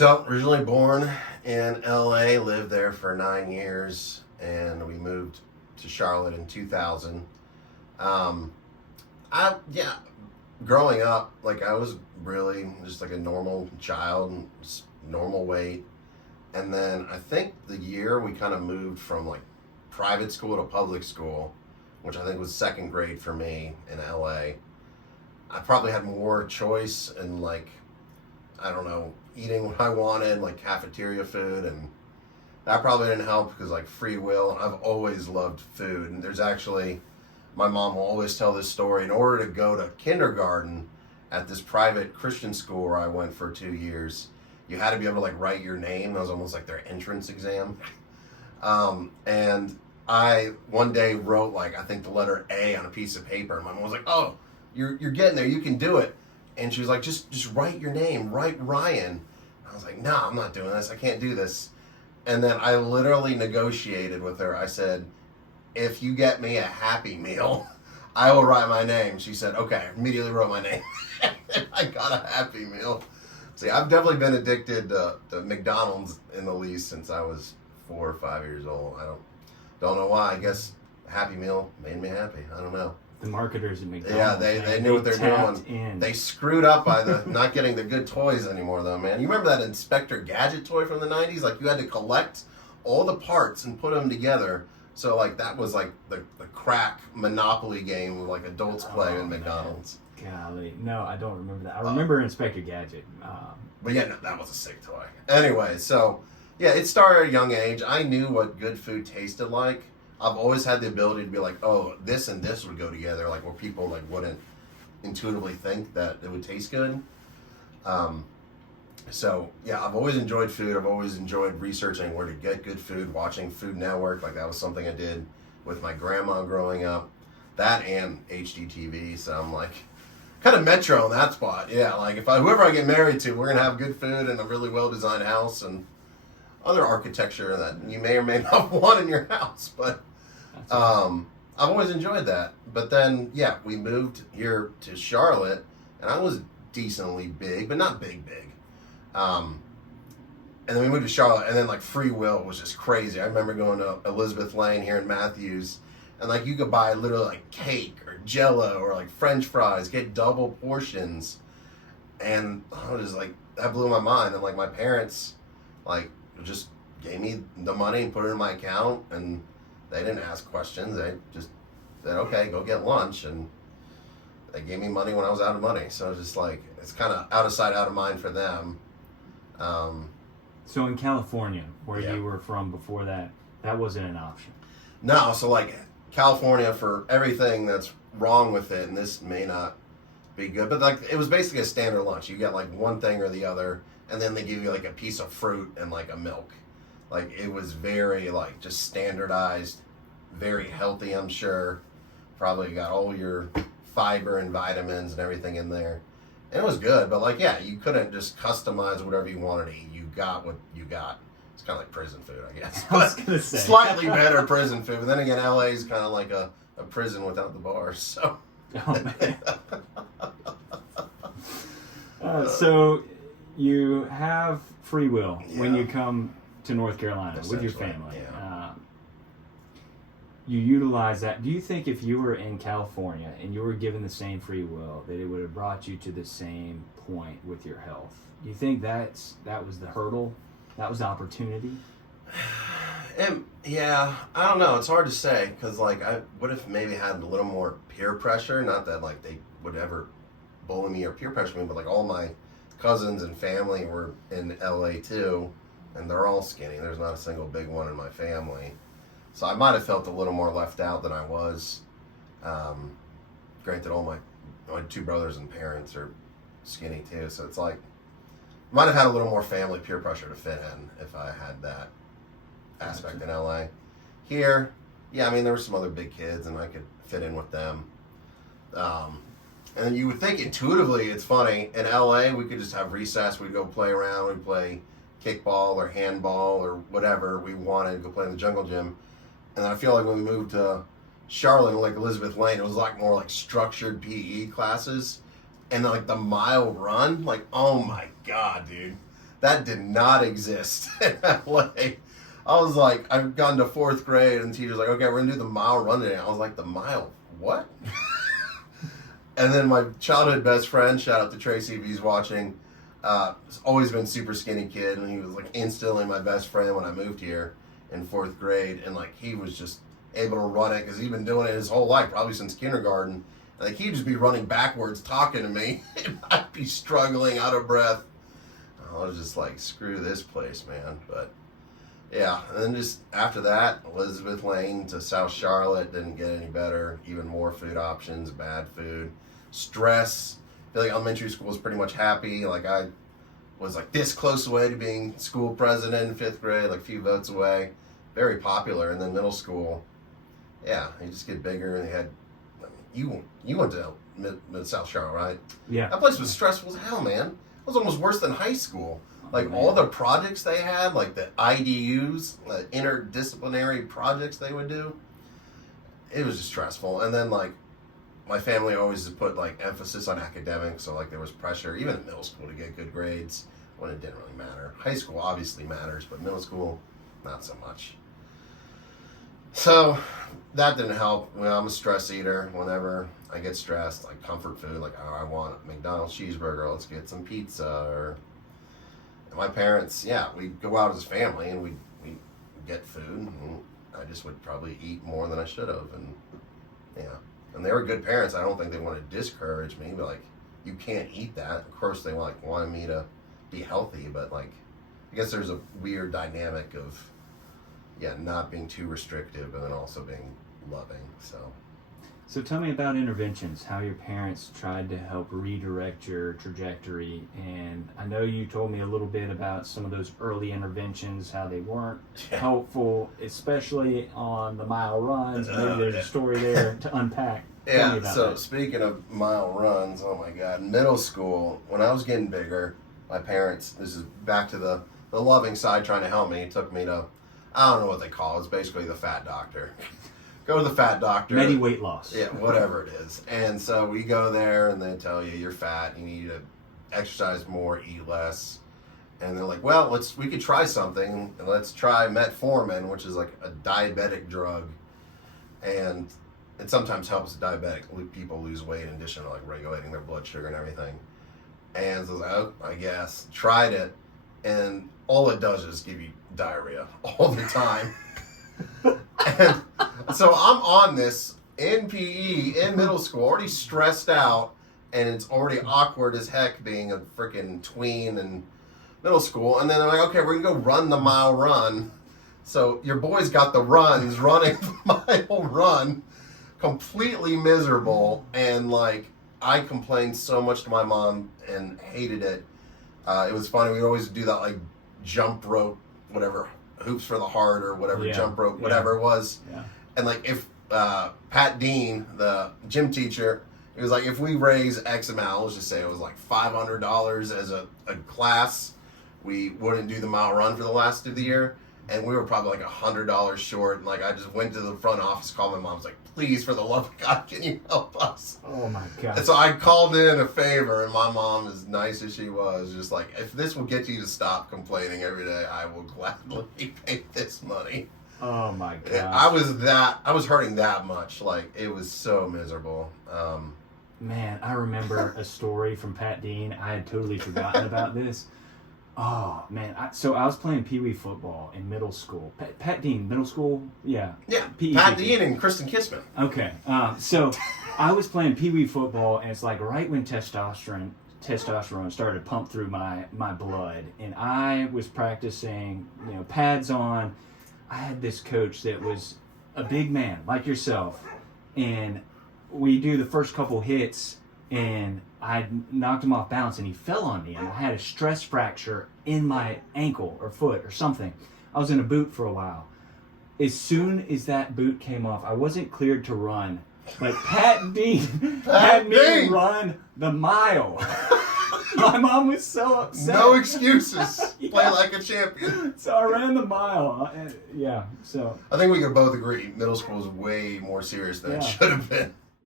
So, originally born in LA, lived there for 9 years, and we moved to Charlotte in 2000. Um, yeah, growing up, like I was really just like a normal child, just normal weight. And then I think the year we kind of moved from like private school to public school, which I think was second grade for me in LA, I probably had more choice and like I don't know, eating what I wanted, like cafeteria food, and that probably didn't help because like free will. I've always loved food, and there's actually, my mom will always tell this story. In order to go to kindergarten at this private Christian school where I went for 2 years, you had to be able to like write your name. That was almost like their entrance exam. And I one day wrote like I think the letter A on a piece of paper, and my mom was like, "Oh, you're getting there. You can do it." And she was like, just write your name, write Ryan. I was like, no, I'm not doing this. I can't do this. And then I literally negotiated with her. I said, if you get me a Happy Meal, I will write my name. She said, okay. I immediately wrote my name. And I got a Happy Meal. See, I've definitely been addicted to McDonald's in the least since I was 4 or 5 years old. I don't know why. I guess Happy Meal made me happy. I don't know. The marketers at McDonald's. Yeah, they knew what they're doing. They screwed up by not getting the good toys anymore, though, man. You remember that Inspector Gadget toy from the 90s? Like, you had to collect all the parts and put them together. So, like, that was, like, the crack Monopoly game like adults play in McDonald's. Golly. No, I don't remember that. I remember Inspector Gadget. But, yeah, no, that was a sick toy. Anyway, so, yeah, it started at a young age. I knew what good food tasted like. I've always had the ability to be like, oh, this and this would go together, like where people like wouldn't intuitively think that it would taste good. So yeah, I've always enjoyed food. I've always enjoyed researching where to get good food, watching Food Network. Like that was something I did with my grandma growing up. That and HGTV. So I'm like kind of metro in that spot. Yeah, like whoever I get married to, we're gonna have good food and a really well designed house and other architecture that you may or may not want in your house, but. I've always enjoyed that. But then, yeah, we moved here to Charlotte, and I was decently big, but not big. And then we moved to Charlotte, and then, like, free will was just crazy. I remember going to Elizabeth Lane here in Matthews, and, like, you could buy literally, like, cake or Jell-O or, like, French fries, get double portions. And I was just, like, that blew my mind. And, like, my parents, like, just gave me the money and put it in my account, and they didn't ask questions. They just said, okay, go get lunch. And they gave me money when I was out of money. So it's just like, it's kind of out of sight, out of mind for them. So in California, where you were from before that, that wasn't an option? No, so like California, for everything that's wrong with it, and this may not be good, but like it was basically a standard lunch. You get like one thing or the other, and then they give you like a piece of fruit and like a milk. Like, it was very, like, just standardized, very healthy, I'm sure. Probably got all your fiber and vitamins and everything in there. And it was good, but, like, yeah, you couldn't just customize whatever you wanted to eat. You got what you got. It's kind of like prison food, I guess. I was gonna say. Slightly better prison food. But then again, LA is kind of like a prison without the bars, so. Oh, man. So, you have free will when you come to North Carolina with your family. Yeah. You utilize that. Do you think if you were in California and you were given the same free will, that it would have brought you to the same point with your health? Do you think that was the hurdle? That was the opportunity? Yeah, I don't know. It's hard to say because like I would have maybe had a little more peer pressure. Not that like they would ever bully me or peer pressure me, but like all my cousins and family were in LA too. And they're all skinny. There's not a single big one in my family. So I might have felt a little more left out than I was. Granted, all my two brothers and parents are skinny too. So it's like, might have had a little more family peer pressure to fit in if I had that aspect in LA. Here, yeah, I mean, there were some other big kids and I could fit in with them. And you would think intuitively, it's funny, in LA, we could just have recess. We'd go play around. We'd play kickball or handball or whatever we wanted to go play in the jungle gym. And I feel like when we moved to Charlotte, like Elizabeth Lane, it was like more like structured PE classes. And like the mile run, like, oh my God, dude. That did not exist in LA. I was like, I've gone to 4th grade, and the teacher's like, okay, we're gonna do the mile run today. I was like, the mile? What? And then my childhood best friend, shout out to Tracy if he's watching, has always been super skinny kid, and he was like instantly my best friend when I moved here in 4th grade, and like he was just able to run it because he'd been doing it his whole life, probably since kindergarten. And, like he'd just be running backwards, talking to me, and I'd be struggling, out of breath. I was just like, screw this place, man. But yeah, and then just after that, Elizabeth Lane to South Charlotte, didn't get any better. Even more food options, bad food, stress. I feel like elementary school was pretty much happy. Like I was like this close away to being school president in 5th grade, like a few votes away. Very popular. And then middle school, yeah, you just get bigger. And they had, you went to South Charlotte, right? Yeah. That place was stressful as hell, man. It was almost worse than high school. Like all the projects they had, like the IDUs, the interdisciplinary projects they would do, it was just stressful. And then like my family always put like emphasis on academics, so like there was pressure, even in middle school, to get good grades when it didn't really matter. High school obviously matters, but middle school, not so much. So that didn't help. Well, I'm a stress eater. Whenever I get stressed, like comfort food, like, oh, I want a McDonald's cheeseburger, let's get some pizza. Or my parents, yeah, we'd go out as a family and we'd get food, and I just would probably eat more than I should have. And yeah, and they were good parents. I don't think they wanted to discourage me, but like, you can't eat that. Of course they wanted me to be healthy, but like, I guess there's a weird dynamic of, yeah, not being too restrictive, and then also being loving. So tell me about interventions, how your parents tried to help redirect your trajectory. And I know you told me a little bit about some of those early interventions, how they weren't helpful, especially on the mile runs. Maybe there's a story there to unpack. Tell me about So that. speaking of mile runs, oh my God, middle school, when I was getting bigger, my parents, this is back to the loving side trying to help me, took me to, I don't know what they call it, it's basically the fat doctor. Go to the fat doctor. Medi weight loss. Yeah, whatever it is. And so we go there and they tell you you're fat, you need to exercise more, eat less. And they're like, well, we could try something, and let's try metformin, which is like a diabetic drug. And it sometimes helps diabetic people lose weight in addition to like regulating their blood sugar and everything. And so I was like, oh, I guess. Tried it, and all it does is give you diarrhea all the time. And so I'm on this in PE in middle school, already stressed out, and it's already awkward as heck being a freaking tween in middle school. And then they're like, okay, we're gonna go run the mile run. So your boy's got the runs, running the mile run, completely miserable. And like, I complained so much to my mom and hated it. It was funny. We always do that like jump rope, whatever, hoops for the heart or whatever, jump rope, whatever it was. Yeah. And like if Pat Dean, the gym teacher, it was like if we raise X amount, let's just say it was like $500 as a class, we wouldn't do the mile run for the last of the year. And we were probably like $100 short. And like I just went to the front office, called my mom, was like, please, for the love of God, can you help us? Oh my God. And so I called in a favor, and my mom, as nice as she was, just like, if this will get you to stop complaining every day, I will gladly pay this money. Oh my God. I was hurting that much. Like, it was so miserable. Man, I remember a story from Pat Dean. I had totally forgotten about this. Oh man, so I was playing Pee Wee football in middle school. Pat Dean, middle school, yeah. Yeah, PE Pat teacher. Dean and Kristen Kissman. Okay, so I was playing Pee Wee football, and it's like right when testosterone started to pump through my blood, and I was practicing, pads on. I had this coach that was a big man like yourself, and we do the first couple hits, and I knocked him off balance, and he fell on me, and I had a stress fracture in my ankle or foot or something. I was in a boot for a while. As soon as that boot came off, I wasn't cleared to run, but Pat Dean had me run the mile. My mom was so upset. No excuses. Yeah. Play like a champion. So I ran the mile. So I think we could both agree middle school is way more serious than it should have been.